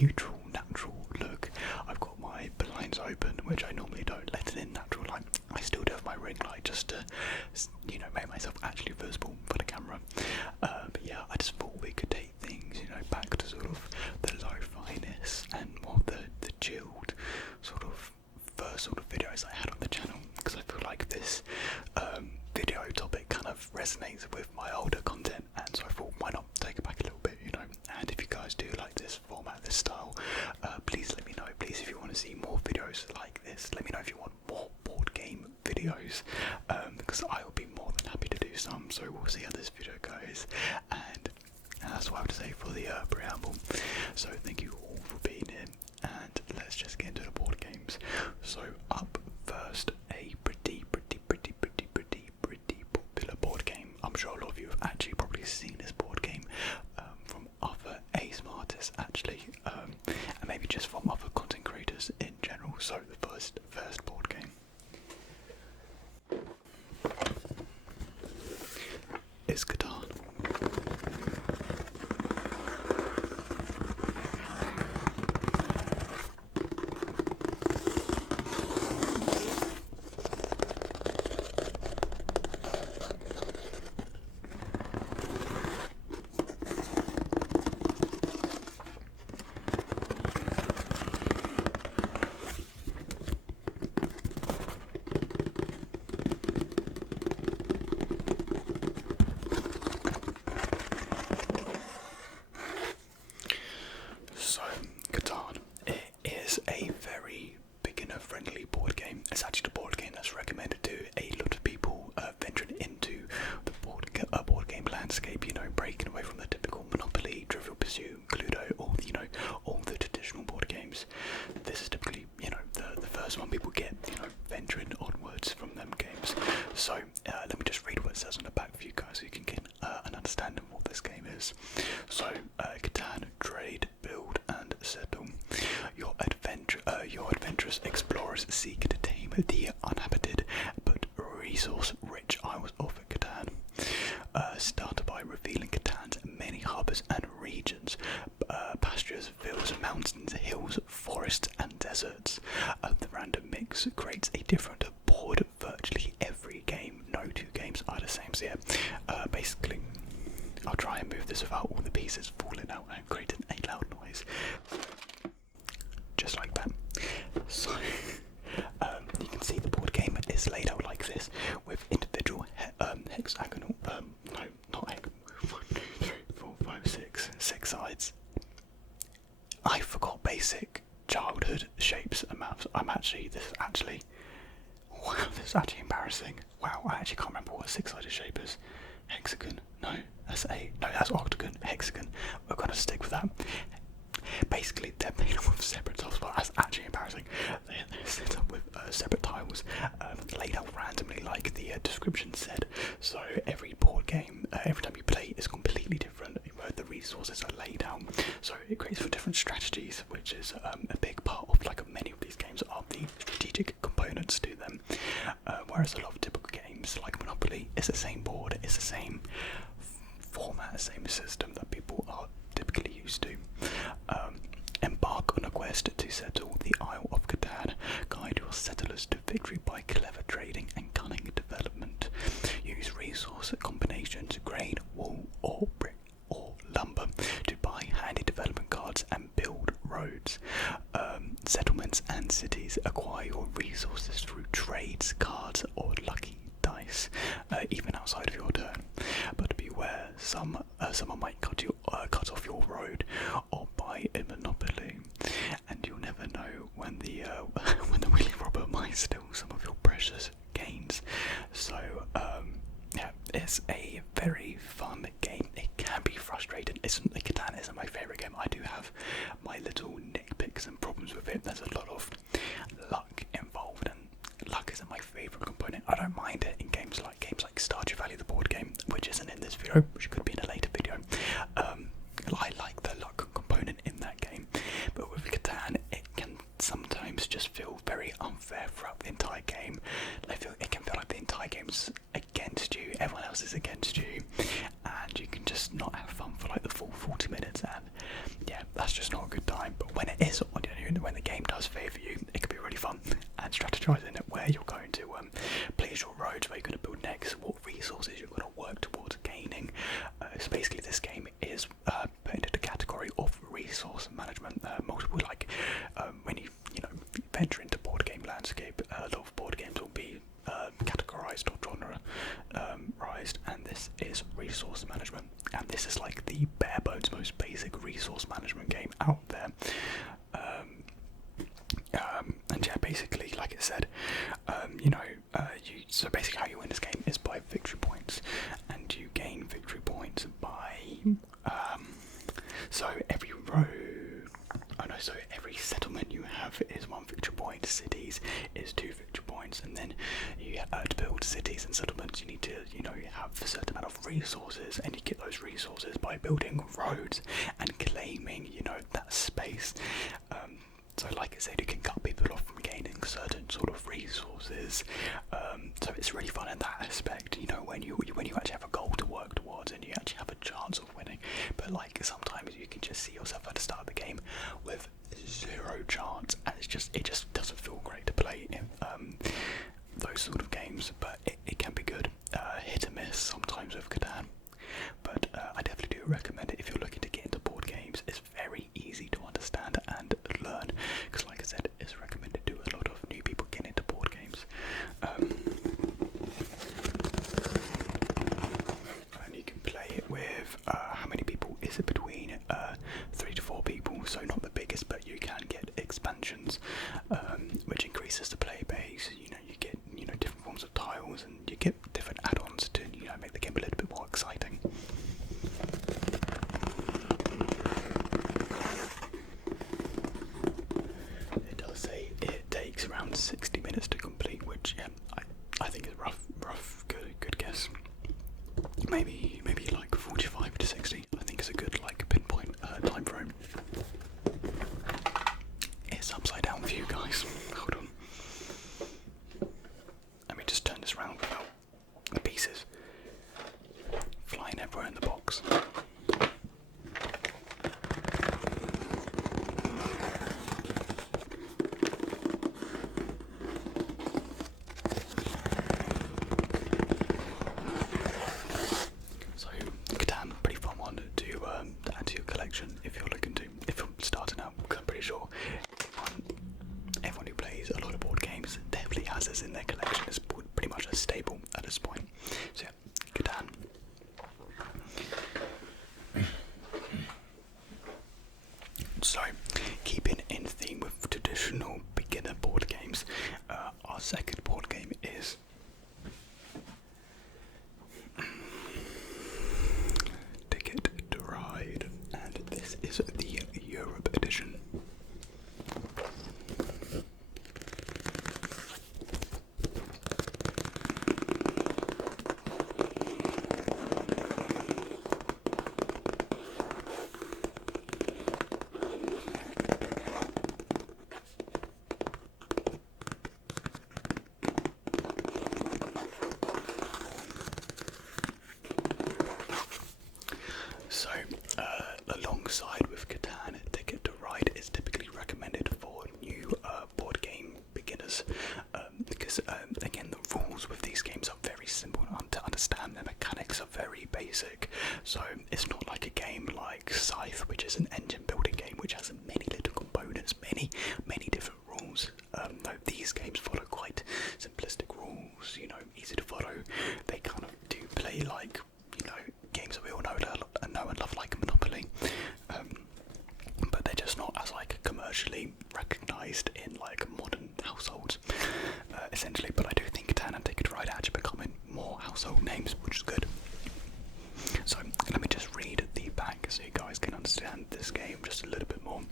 neutral, natural look. I've got my blinds open, which I normally don't let in natural light. I still do have my ring light just to, you know, make myself actually visible for the camera. But yeah, I just thought we could take things, you know, back to sort of the lo-fi-ness and more the chilled sort of first sort of videos I had on the channel, because I feel like this video topic kind of resonates with my older content, and so I thought, why not take it back a little bit, you know. And if you guys do like this format, this style, please let me know. Please, if you want to see more videos like this, let me know if you want more board game videos, because I will be more than happy to do some. So we'll see how this video goes, and that's what I have to say for the preamble. So thank you all for being in, and let's just get into the board games. So up first, a pretty popular board game. I'm sure a lot of you have actually probably seen this board game from other ASMR artists actually, and maybe just from other content creators in general. So the first board game is Catan. So, Catan, it is a very beginner-friendly board game. It's actually the board game that's recommended to a lot of people venturing into the board game landscape. You know, breaking away from the typical Monopoly, Trivial Pursuit, Cluedo, or you know, all the traditional board games. This is typically, you know, the first one people get, you know, venturing onwards from them games. So let me just read what it says on the back for you guys, so you can get an understanding of what this game is. So, Catan, trade, build, and settle. Your adventurous explorers seek to tame the uninhabited but resource-rich isles of Catan. Start by revealing Catan's many harbours and regions, pastures, fields, mountains, hills, forests, and deserts. The random mix creates a different board. Virtually every game, no two games are the same. So yeah, basically, I'll try and move this without all the pieces falling out and creating a loud noise. Just like that. So, you can see the board game is laid out like this, with individual hexagonal, no, not hexagonal, 1, 2, 3, 4, 5, 6 sides. I forgot basic childhood shapes and maths. This is actually embarrassing. Wow, I actually can't remember what a 6-sided shape is. Hexagon, no, that's octagon, hexagon. We're going to stick with that. Basically, they're made up of separate tiles, but that's actually embarrassing. They're set up with separate tiles, laid out randomly, like the description said. So every board game, every time you play, is completely different. The resources are laid out, so it creates for different strategies, which is a big part of like many of these games are the strategic components to them. Whereas a lot of typical games like Monopoly, it's the same board, it's the same format, same system that people are typically used to. Embark on a quest to settle the Isle of Catan. Guide your settlers to victory by clever trading and cunning development. Use resource combinations, grain, wool, or brick, or lumber to buy handy development cards and build roads. Settlements and cities. Acquire your resources through trades, cards, or lucky dice, even outside of your turn. But beware, someone might cut off your road or buy a monopoly, and you'll never know when the willy robber might steal some of your precious gains. So yeah, it's a very fun game. It can be frustrating. Catan isn't my favourite game. I do have my little nitpicks and problems with it. There's a lot of luck involved, and luck isn't my favourite component. I don't mind it in games like Stardew Valley, the board game, which isn't in this video, which could be in a later video. I like the luck component in that game, road. Oh no, so every settlement you have is 1 victory point, cities is 2 victory points, and then you to build cities and settlements you need to, you know, you have a certain amount of resources, and you get those resources by building roads and claiming, you know, that space. So like I said, you can cut people off from gaining certain sort of resources. So it's really fun in that aspect, you know, when you actually have a goal to work towards and you actually have a chance of winning. But like sometimes you can just see yourself at the start of the game with 0 chance, and it just doesn't feel great to play in those sort of games. But it can be good, hit and miss sometimes with Catan. But I definitely do recommend it if you're looking to get into board games. It's very easy to understand and learn, because like I said, it's recommended to a lot of new people getting into board games. And you can play it with, how many people is it, between 3 to 4 people, so not the biggest, but you can get expansions, which increases the play base. You know, you get, you know, different forms of tiles, and you get different add-ons to, you know, make the game a little bit more exciting. It does say it takes around 60 minutes to complete, which I think is rough, good guess. Maybe like 45 to 60. I think is a good like pinpoint time frame. It's upside down view, guys. Hold on. Let me just turn this around without the pieces flying everywhere in the box. So Catan, pretty fun one to add to your collection if you're looking to, if you're starting out, because I'm pretty sure everyone who plays a lot of board games definitely has this in their collection. It's pretty much a staple at this point. So yeah, Catan. So, keeping in theme with traditional beginner board games, our second board game is Ticket to Ride, and this is the Europe edition. So, alongside with Catan, Ticket to Ride is typically recommended for new board game beginners, because again, the rules with these games are very simple to understand. The mechanics are very basic, so it's not like a game like Scythe, which is an engine building game which has many little components, many different rules. No, these games follow quite simplistic rules, you know, easy to follow. They kind of do play like, you know, games that we all know and love, like Monopoly, but they're just not as like commercially recognised in like modern households, essentially. But I do think Catan and Ticket to Ride are actually becoming more household names, which is good. So let me just read the back so you guys can understand this game just a little bit more.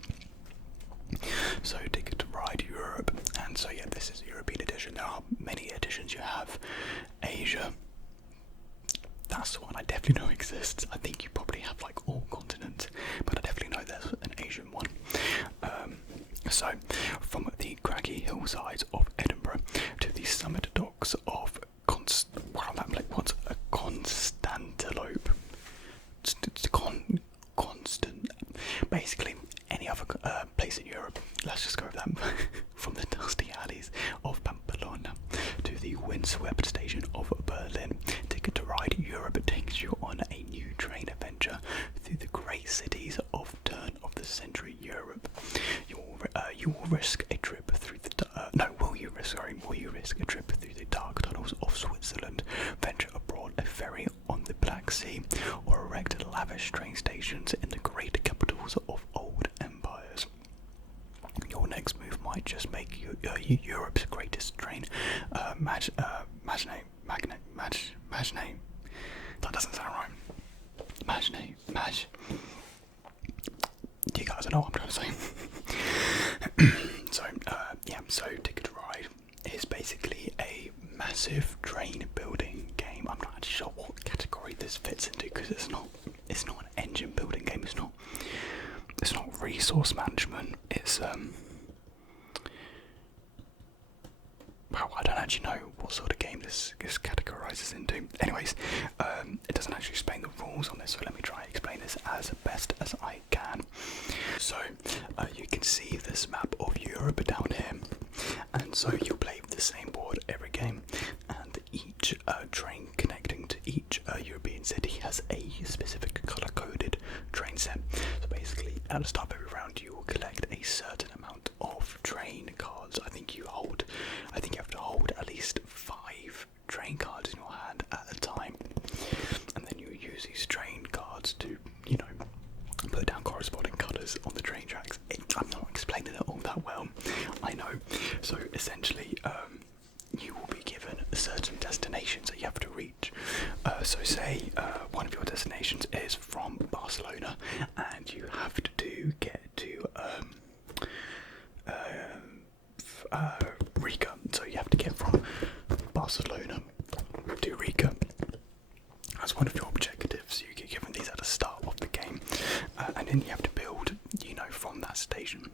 So Ticket to Ride Europe, and so yeah, this is the European edition. There are many editions. You have Asia. That's the one I definitely know exists. I think you probably have like all continents, but I definitely know there's an Asian one. So, from the craggy hillsides of Edinburgh to the summit docks of Constantinople. Basically, any other place in Europe. Let's just go with that. From the dusty alleys of Pamplona to the windswept station of Berlin, Ticket to Ride Europe takes you on a new train adventure through the great cities of turn-of-the-century Europe. You will risk a trip through the will you risk a trip through the dark tunnels of Switzerland, venture abroad a ferry on the Black Sea, or erect lavish train stations in the great capitals of old empires? Your next move might just make you Europe's greatest train. Magne. That doesn't sound right. Do you know what I'm trying to say. So Ticket to Ride is basically a massive train building game. I'm not actually sure what category this fits into because it's not an engine building game. It's not resource management. It's well, I don't actually know what sort of game this categorises into. Anyways, it doesn't actually explain the rules on this, so let me try and explain this as best as I can. So, you can see this map of Europe down here, and so you'll play the same board every game, and each train connecting to each European city has a specific colour-coded train set. So basically, at the start of every round, you will collect a certain amount of train cards. I think you have to hold at least 5 train cards in your hand at a time, and then you use these train cards to, put down corresponding colours on the train tracks. I'm not explaining it all that well, I know. So essentially, you will be given certain destinations that you have to reach. So say one of your destinations is from Barcelona, and you have to get to Riga. So you have to get from Barcelona to Riga. That's one of your objectives. You get given these at the start of the game, and then you have to build, from that station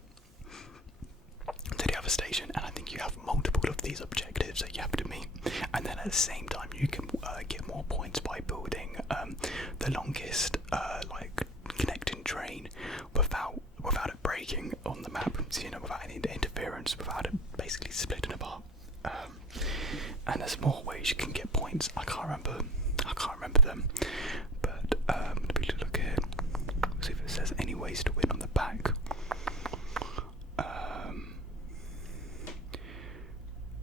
to the other station. And I think you have multiple of these objectives that you have to meet. And then at the same time, you can get more points by building the longest, connecting train without it breaking on the map. So, without any interference, without it basically splitting apart. And there's more ways you can get points. I can't remember them, but let me look at it. See if it says any ways to win on the back.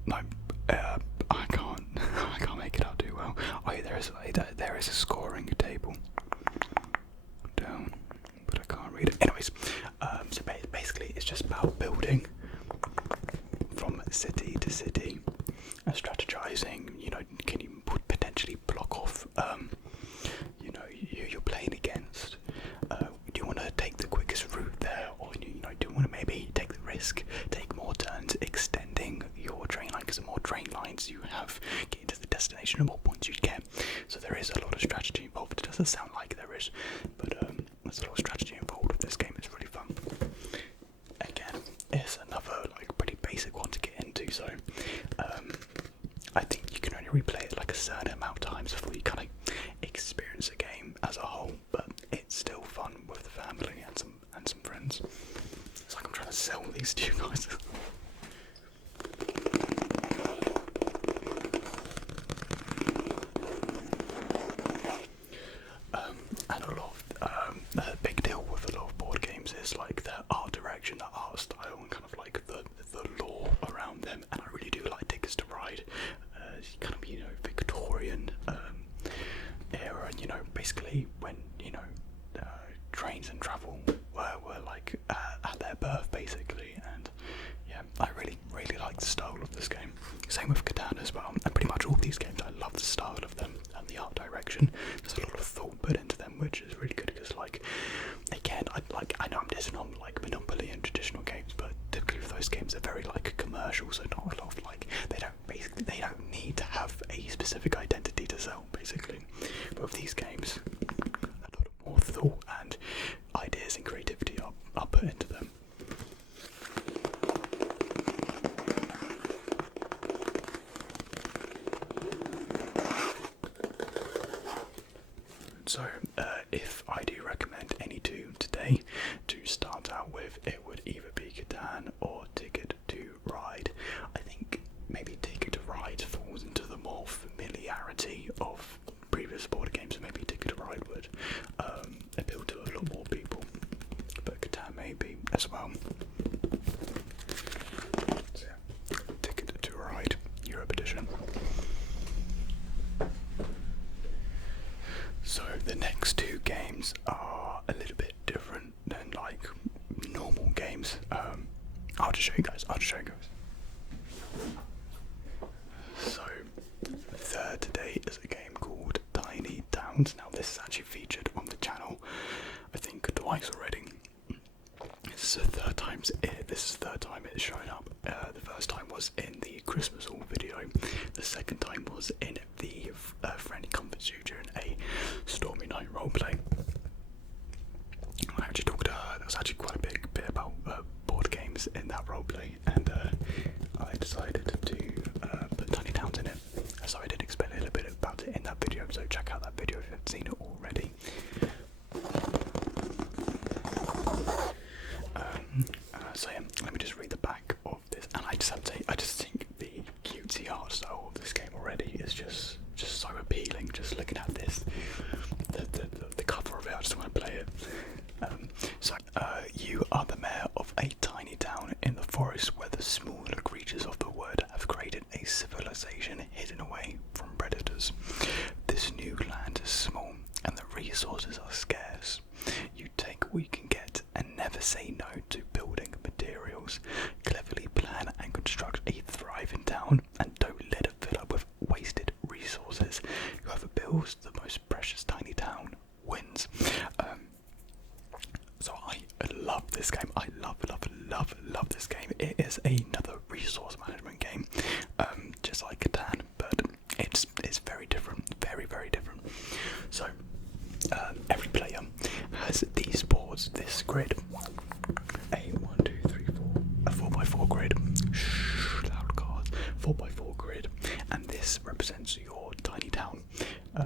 No, I can't make it out too well. Oh, yeah, there is a scoring table down, but I can't read it. Anyways, so basically it's just about building from city to city, and strategizing. Can you potentially block off you're playing against? Do you want to take the quickest route there, or do you want to maybe take the risk, take more turns extending your train line? Because the more train lines you have getting to the destination, the more points you get. So there is a lot of strategy involved. It doesn't sound like there is, but there's a lot of strategy involved with this game. It's really fun. Again, it's another pretty basic one to get into. So I think you can only replay it a certain amount of times before you kind of experience a game as a whole. But it's still fun with the family and some friends. It's like I'm trying to sell these to you guys. And a lot of the big deal with a lot of board games is their art direction, their art style, and kind of the lore around them. And I really do like Tickets to Ride. Kind of Victorian era, basically when trains and travel were at their birth, basically. And yeah, I really like the style of this game. Same with Catan as well, and pretty much all these games. I love the style of them and the art direction. There's a lot of thought put into them, which is really good. Because again, I know I'm dissing on Monopoly and traditional games, but typically with those games they're very commercial, so not a lot of they don't need to have a specific identity to sell, basically. But with these games, a lot more thought and ideas and creativity are put into them. So, if I do recommend any two today to start out with, it would either be Catan or Ticket to Ride. I think maybe Ticket to Ride falls into the more familiarity of previous board games, so maybe Ticket to Ride would appeal to a lot more people, but Catan maybe as well. So yeah, Ticket to Ride, Europe Edition. So the next two games are a little bit different than normal games. I'll just show you guys. So the third today is a game called Tiny Towns. Now this is actually featured on the channel, I think twice already. is the third time it's shown up. The first time was in the Christmas haul video. The second time was in the Friendly Comfort You during a Stormy Night roleplay. I actually talked. There was actually quite a big bit about board games in that roleplay, and I decided to put Tiny Towns in it. So I did explain a little bit about it in that video. So check out that video if you haven't seen it already. So yeah, let me just read the back of this, and I just have to say, I just think the cutesy art style of this game already is just so appealing. Just looking at this, the cover of it, I just want to play it. You are the mayor of a tiny town in the forest where the smaller creatures of the wood have created a civilization hidden away from predators. This new land is small and the resources are scarce. You take what you can get and never say no to building materials. Cleverly plan and construct a thriving town and don't let it fill up with wasted resources. Whoever builds the most precious tiny town wins. So I love this game. I love this game. It is another resource management game, just like Catan, but it's very different, very different. So every player has these boards, this grid, a 4x4 grid. Loud cards, 4x4 grid, and this represents your tiny town.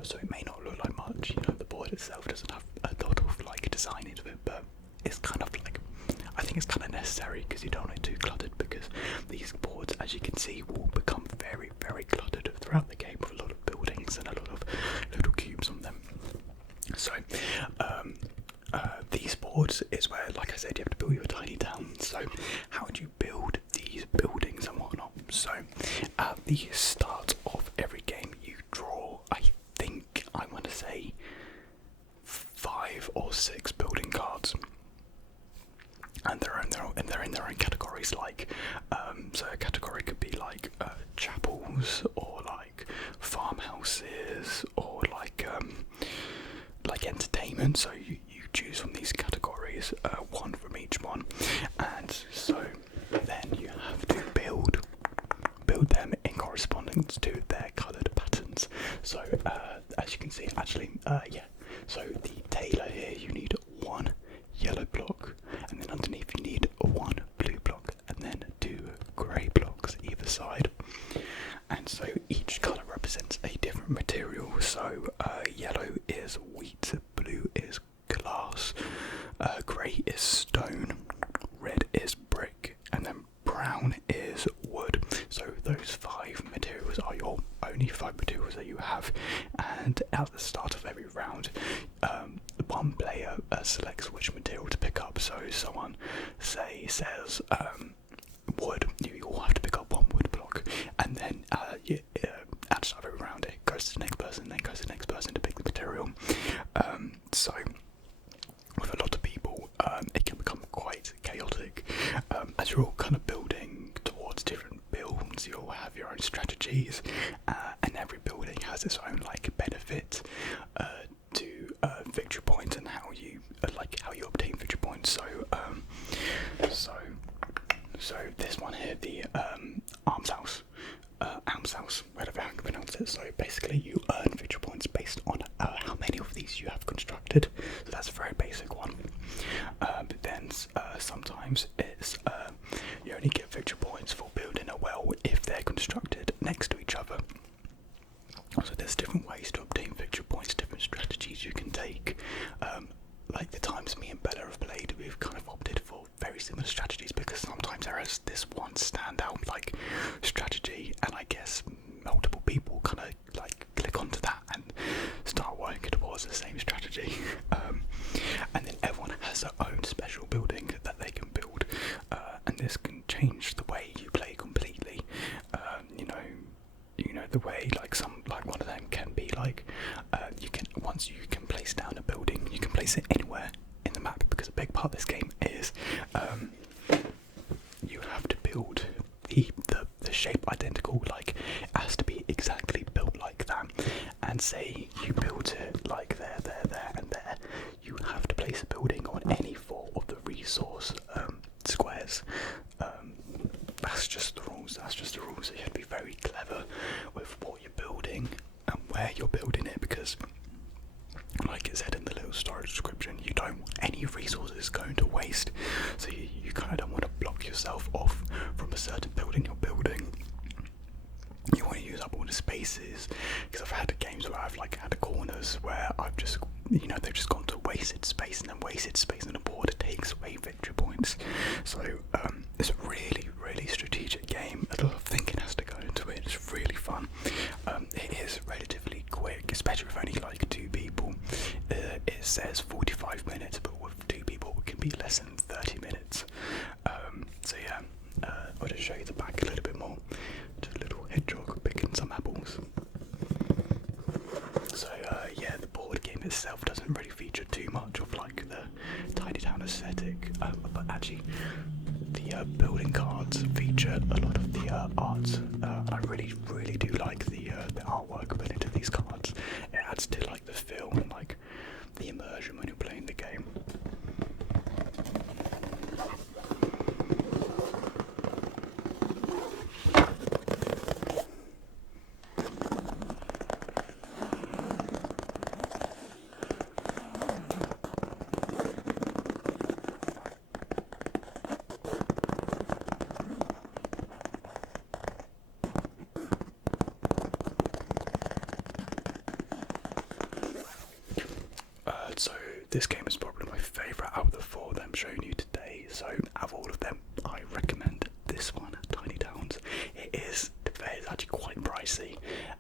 So it may not look like much, the board itself doesn't have a lot of like design into it, but it's kind of like, I think it's kind of necessary because you don't want it too cluttered, because these boards, as you can see, will become very cluttered throughout the game with a lot of buildings and a lot of little cubes on them. So these boards is where, like I said, you have to build your tiny town. So how do you build these buildings and whatnot? So at the start of every game you draw, I think, I want to say 5 or 6 building cards, and they're in their own categories. Like so a category could be like chapels, or like farmhouses, or like entertainment. So you choose from these categories, one from each one, and so then you have to build them in correspondence to their coloured patterns. So as you can see, actually, so the tailor here, you need 1 yellow block, and then underneath you need 1 blue block, and then 2 grey blocks either side. And so each colour represents a different material. So yellow is wheat, blue is glass, grey is stone, red is brick, and then brown is wood. So those 5 materials are your only 5 materials that you have, and at the start of every round, one player selects which material to pick up. So someone says wood, you all have to pick up 1 wood block, and then at the start of every round it goes to the next person, then goes to the next person to pick the material. So with a lot of people, it can become quite chaotic, as you're all kind of building towards different builds. You all have your own strategies, and every building has its own like benefit to victory points, and how you obtain victory points. So this one here, the alms house, whatever how you pronounce it. So basically you earn victory points based on how many of these you have constructed. So that's a very basic one. But then sometimes it's you only get victory points for building a well if they're constructed next to each other. So there's different ways to obtain victory points, different strategies you can take. Like the times me and Bella have played, we've kind of opted for very similar strategies, because sometimes there is this one standout like strategy, and I guess multiple people kind of like click onto that and start working towards the same strategy. And then everyone has their own special building that they can build, and this can change the way you play completely. The way like one of them can be like once you can place down a building, you can place it anywhere in the map, because a big part of this game is you have to build the shape identical, like it has to be exactly built like that. And say you built it like there, and there, you have to place a building on any 4 of the resource where you're building it, because like it said in the little storage description, you don't want any resources going to waste. So you kind of don't want to block yourself off from a certain building you're building. You want to use up all the spaces, because I've had games where I've like had corners where I've just, you know, they've just gone to wasted space and then wasted space, and the board takes away victory points. So it's a really, really strategic game. A lot of thinking has to go into it. It's really fun. It is relatively quick, especially with only like 2 people. It says 45 minutes, but with 2 people it can be less than 30 minutes. So yeah, I'll just show you the back a little bit more. Just a little hedgehog picking some apples. So yeah, the board game itself doesn't really feature too much of like the tidy town aesthetic, but actually the building cards feature a lot of the art. I really do like the artwork put into these cards. It adds to like the feel and like the immersion when you're playing the game. So this game is probably my favourite out of the 4 that I'm showing you today. So out of all of them, I recommend this one, Tiny Towns. It's actually quite pricey.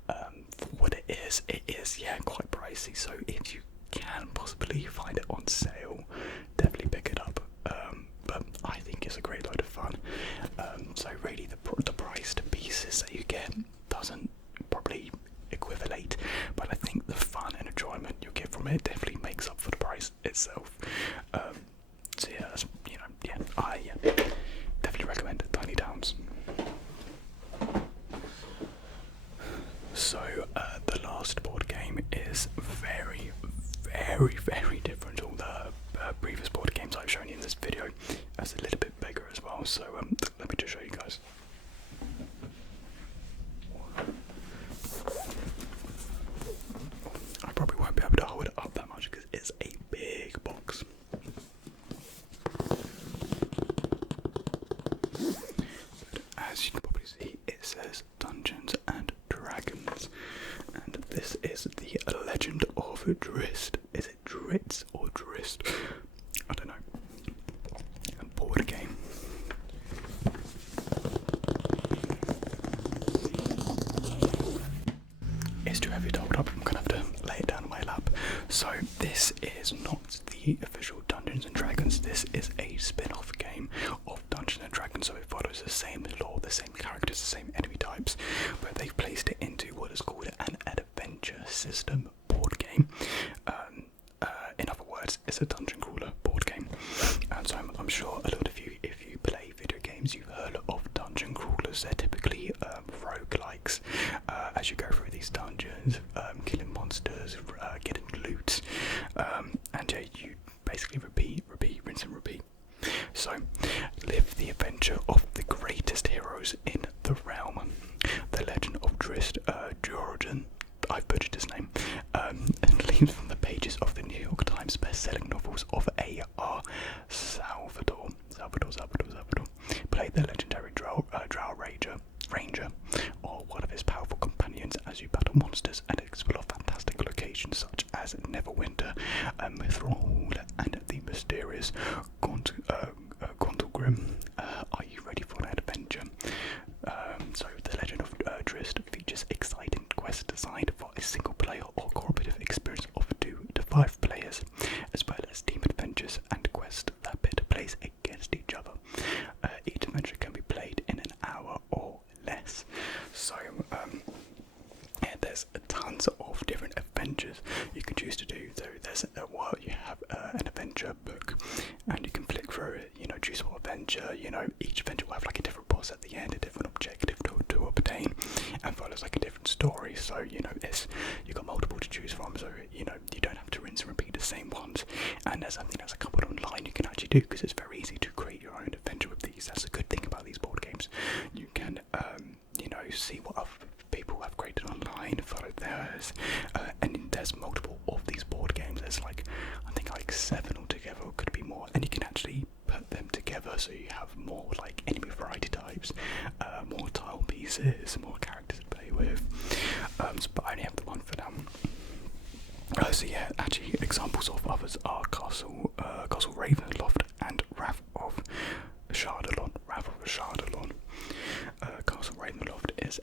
For what it is yeah, quite pricey. So if you can possibly find it on sale, definitely pick it up. But I think it's a great load of fun. So really the price to pieces that you get doesn't probably equivalate, but I think the fun and enjoyment you get from it definitely makes up for the price itself. So yeah, that's, you know, yeah, I definitely recommend Tiny Towns. So the last board game is very different to all the previous board games I've shown you in this video. It's a little bit bigger as well, so let me just show you guys. I probably won't be able to hold it up that much because it's a big box. But as you can probably see, it says Dungeons and Dragons, and this is the Legend of Drist. Is it Dritz or Drist? I don't know. A board game. It's too heavy to hold up. I'm gonna have to lay it down on my lap. So this is not the official Dungeons and Dragons. This is a spin-off game of Dungeons and Dragons. So it follows the same lore, the same characters, the same enemy types, but they've placed it into what is called an adventure system board game. In other words, it's a dungeon crawler board game. And so I'm sure a lot of you, if you play video games, you've heard of dungeon crawlers. They're typically roguelikes. As you go through these dungeons, killing monsters, getting loot, and you basically repeat, rinse and repeat. So, live the adventure of the greatest heroes in the realm. The Legend of Drist, Jordan, I've butchered his name, and leaves from the pages of the New York Times best-selling novels of A.R. Salvador. Play the legendary Drow Ranger, or one of his powerful companions as you battle monsters and explore fantastic locations such as Neverwinter, Mithril, and the mysterious Gondelgrim. Are you ready for an adventure? So the Legend of Drist features exciting quests designed for a single player or cooperative experience of 2 to 5 players, as well as team adventures and quests that pit players against each other. Each adventure can be played in an hour or less. So yeah, there's tons of different adventures you can choose to do. So there's you have an adventure book, and you can flick through it. You know, choose what adventure. You know, each adventure will have like a different boss at the end, a different objective to obtain, and follows like a different story. So you know, you've got multiple to choose from. So you know, you don't have to rinse and repeat the same ones. And there's something that's a couple online you can actually do, because it's very easy to create your own adventure with these. That's a good thing about these board games. You can you know, see what other people have created online, follow theirs, so you have more like enemy variety types, more tile pieces, more characters to play with. But I only have the one for now. So yeah, actually examples of others are Castle Ravenloft and Wrath of Shardalon. Castle Ravenloft is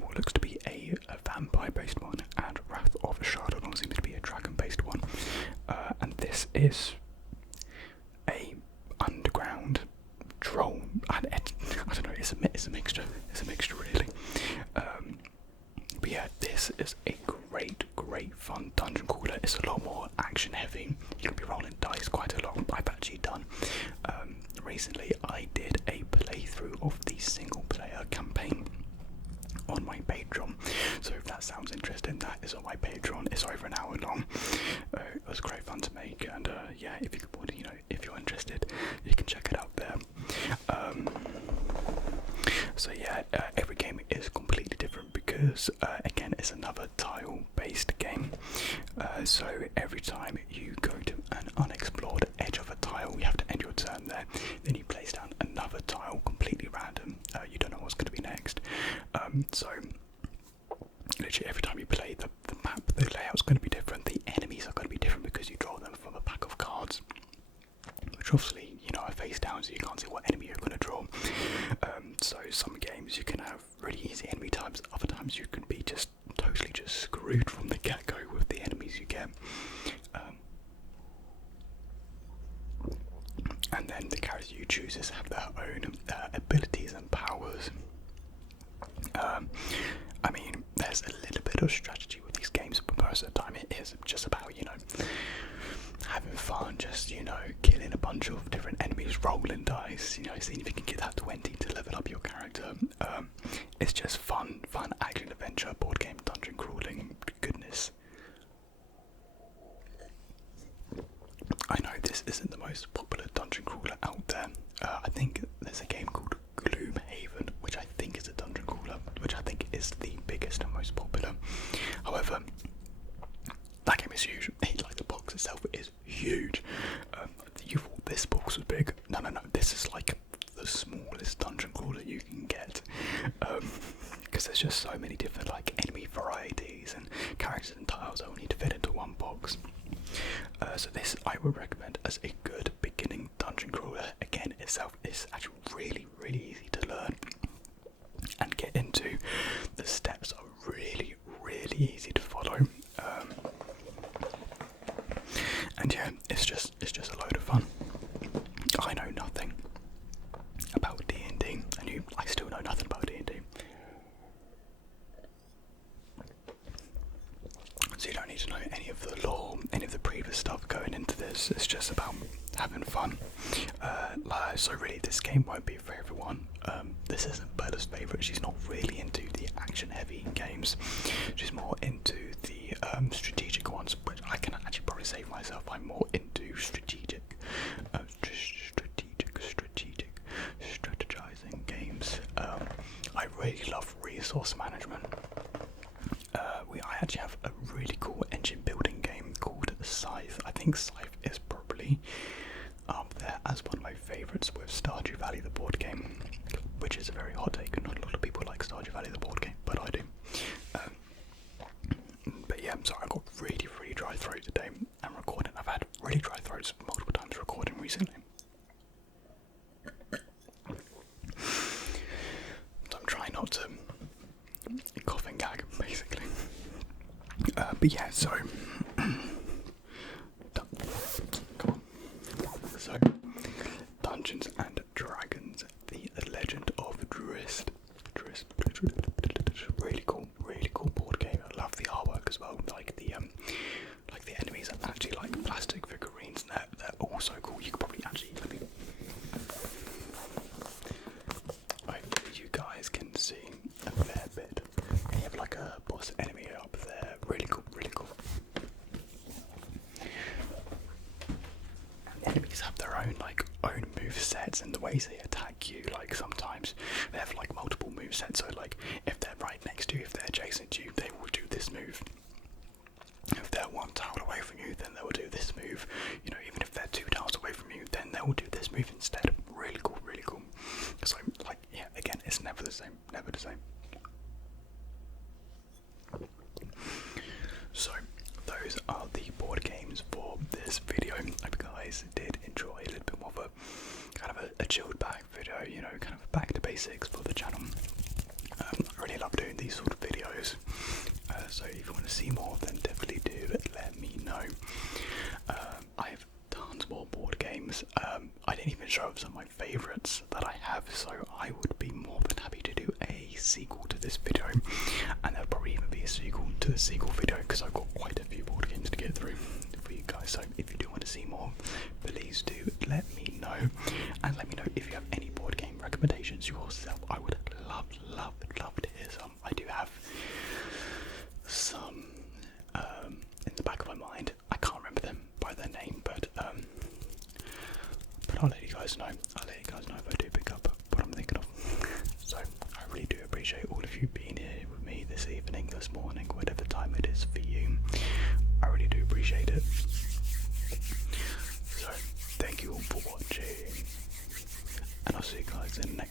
what looks to be a vampire-based one, and Wrath of Shardalon seems to be a dragon-based one. And this is a underground troll. I don't know. It's a mixture. It's a mixture, really. But yeah, this is a great fun dungeon crawler. It's a lot more action heavy. You'll be rolling dice quite a lot. I've actually done recently. I did a playthrough of the single player campaign on my Patreon. So if that sounds interesting, that is on my Patreon. It's over an hour long. It was great fun to make, and yeah, if you could, if you're interested, you can check it out there. So yeah, every game is completely different because again, it's another tile-based game. So every time you go to an unexplored edge of a tile, you have to end your turn there. Then you place down another tile, completely random. You don't know what's going to be next. So literally every time you play, the map, the layout's going to be different. The enemies are going to be different because you draw them from a pack of cards, which obviously, are face down, so you can't see what enemy you're going to draw. So some games you can have really easy enemy types, other times you can be just totally screwed from the get-go with the enemies you get. And then the characters you choose have their own abilities and powers. I mean, there's a little bit of strategy with these games, but most of the time it is just about, having fun, just, killing a bunch of different enemies, rolling dice, seeing if you can get that 20 to level up your character. It's just fun action adventure, board game, dungeon crawling, goodness. I know this isn't the most popular dungeon crawler out there. I think there's a game called Gloomhaven, which I think is a dungeon crawler, which I think is the biggest and most popular. However, that game is huge. Like, the box itself is huge. You thought this box was big? No. This is like the smallest dungeon crawler you can get. Because there's just so many different enemy varieties and characters and tiles that will need to fit into one box. So this I would recommend as a good beginning dungeon crawler. Again, itself is actually really easy to learn and get into. The steps are really easy to follow. And yeah, it's just a load of fun. I know nothing about D&D, and I still know nothing about D&D. So you don't need to know any of the lore, any of the previous stuff going into this. It's just about having fun. So really, this game won't be for everyone. This isn't Bella's favourite. She's not really into the action-heavy games. She's more into the strategic ones, which I can actually probably say for myself. I'm more into strategizing games. I really love resource management. I actually have a really cool engine building game called Scythe. I think Scythe is probably up there as one of my favourites with Stardew Valley, the board game, which is a very hot take. Not a lot of people like Stardew Valley, the board game, but I do. But yeah, I'm sorry, I got really dry throat today. I'm recording. I've had really dry throats multiple times recording recently. So I'm trying not to cough and gag, basically. But yeah, so come on. So Dungeons and Dragons: The Legend of Drizzt. Really cool board game. I love the artwork as well. Like the enemies are actually like plastic figurines, and they're all so cool. You could probably actually hopefully you guys can see a fair bit. And you have like a boss enemy up there. Really cool. Enemies have their own move sets and the ways they attack you. Like sometimes they have like multiple move sets. So like if they're right next to you, if they're adjacent to you, they will do this move. If they're one tile away from you, then they will do this move. Even if they're 2 tiles away from you, then they will do this move instead. Really cool throwback video, you know, kind of back to basics for the channel. I really love doing these sort of videos, so if you want to see more, then definitely do let me know. I have tons more board games. I didn't even show off some of my favourites that I have, so I would be more than happy to do a sequel to this video, and there'll probably even be a sequel to the sequel video because I've got quite a few board games to get through for you guys. So if you do want to see more, please do let me know, and let me know if you have any board game recommendations yourself. I would love to hear some. I do have some in the back of my mind. I can't remember them by their name, but I'll let you guys know. I'll let you guys know if I do pick up what I'm thinking of. So I really do appreciate all of you being here with me this evening, this morning, whatever time it is for you. I really do appreciate it. So thank you all for watching, and I'll see you guys in the next